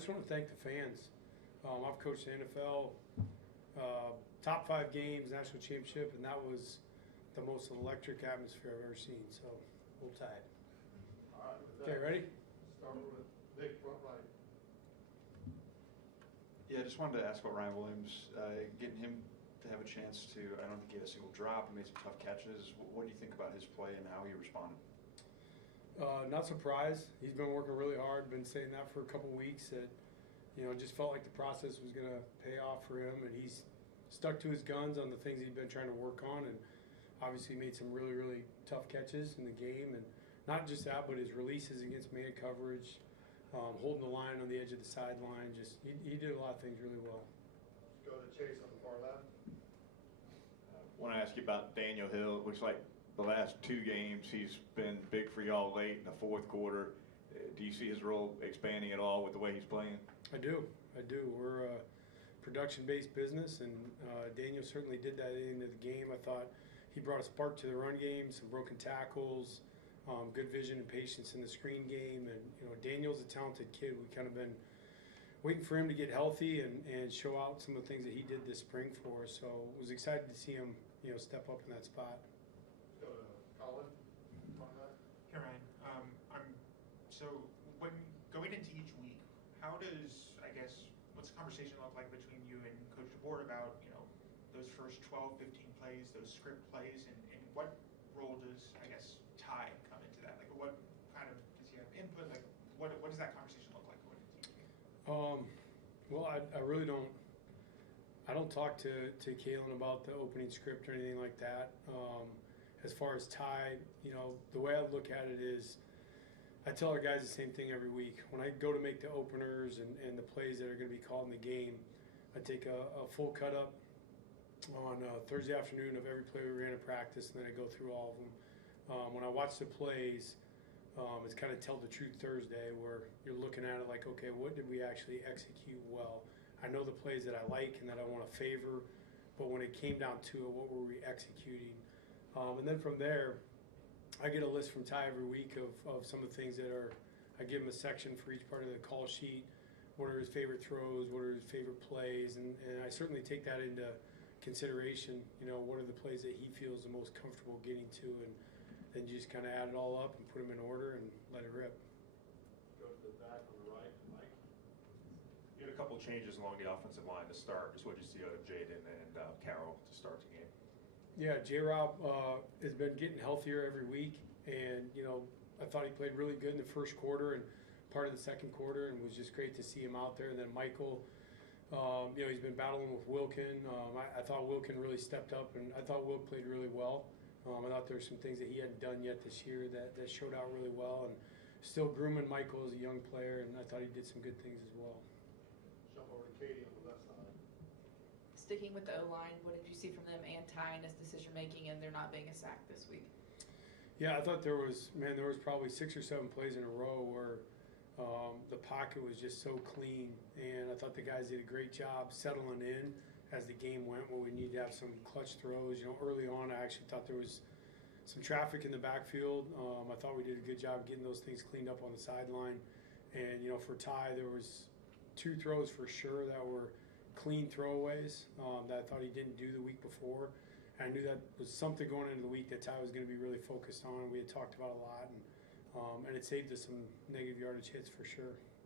just want to thank the fans. I've coached the NFL, top 5 games, national championship, and that was the most electric atmosphere I've ever seen. So, we'll tide. All right, with that, Okay, ready? Start with Vic, front right. Yeah, I just wanted to ask about Ryan Williams, getting him to have a chance to, I don't think he had a single drop, he made some tough catches. What do you think about his play and how he responded? Not surprised. He's been working really hard, been saying that for a couple weeks, that, just felt like the process was going to pay off for him, and he's stuck to his guns on the things he'd been trying to work on, and obviously made some really, really tough catches in the game. And not just that, but his releases against man coverage, holding the line on the edge of the sideline. Just he did a lot of things really well. Go to Chase on the far left. I want to ask you about Daniel Hill. It looks like the last 2 games he's been big for y'all late in the fourth quarter. Do you see his role expanding at all with the way he's playing? I do. We're a production-based business, and Daniel certainly did that into the game. I thought he brought a spark to the run game, some broken tackles, good vision and patience in the screen game. And, Daniel's a talented kid. We've kind of been waiting for him to get healthy and show out some of the things that he did this spring for us. So was excited to see him, step up in that spot. Go to Colin, front right. Hey Ryan, so when going into each week, how does, what's the conversation look like between you and Coach DeBoer about, those first 12, 15 plays, those script plays, and what role does, Ty come into that? Like, what kind of, does he have input? Like, what does that conversation look like going into each week? Well, I really don't. I don't talk to Kalen about the opening script or anything like that. As far as Ty, the way I look at it is, I tell our guys the same thing every week. When I go to make the openers and the plays that are going to be called in the game, I take a full cut up on Thursday afternoon of every play we ran in practice, and then I go through all of them. When I watch the plays, it's kind of Tell the Truth Thursday, where you're looking at it like, okay, what did we actually execute well? I know the plays that I like and that I want to favor, but when it came down to it, what were we executing? And then from there, I get a list from Ty every week of some of the things that are, I give him a section for each part of the call sheet. What are his favorite throws? What are his favorite plays? And I certainly take that into consideration. What are the plays that he feels the most comfortable getting to, and then you just kind of add it all up and put them in order and let it rip. Go to the back on the right, Mike. You had a couple of changes along the offensive line to start. Just what you see out of Jaden and Carroll to start the game. Yeah, J-Rob has been getting healthier every week, and I thought he played really good in the first quarter and part of the second quarter, and it was just great to see him out there. And then Michael, he's been battling with Wilkin. I thought Wilkin really stepped up, and I thought Wilk played really well. I thought there were some things that he hadn't done yet this year that showed out really well, and still grooming Michael as a young player, and I thought he did some good things as well. Jump over to Katie on the left side. Sticking with the O-line, what did you see from them and Ty in his decision-making and there not being a sack this week? Yeah, I thought there was probably 6 or 7 plays in a row where the pocket was just so clean, and I thought the guys did a great job settling in as the game went, where we need to have some clutch throws. Early on, I actually thought there was some traffic in the backfield. I thought we did a good job getting those things cleaned up on the sideline. And, for Ty, there was 2 throws for sure that were clean throwaways that I thought he didn't do the week before. And I knew that was something going into the week that Ty was going to be really focused on. We had talked about a lot, and it saved us some negative yardage hits for sure.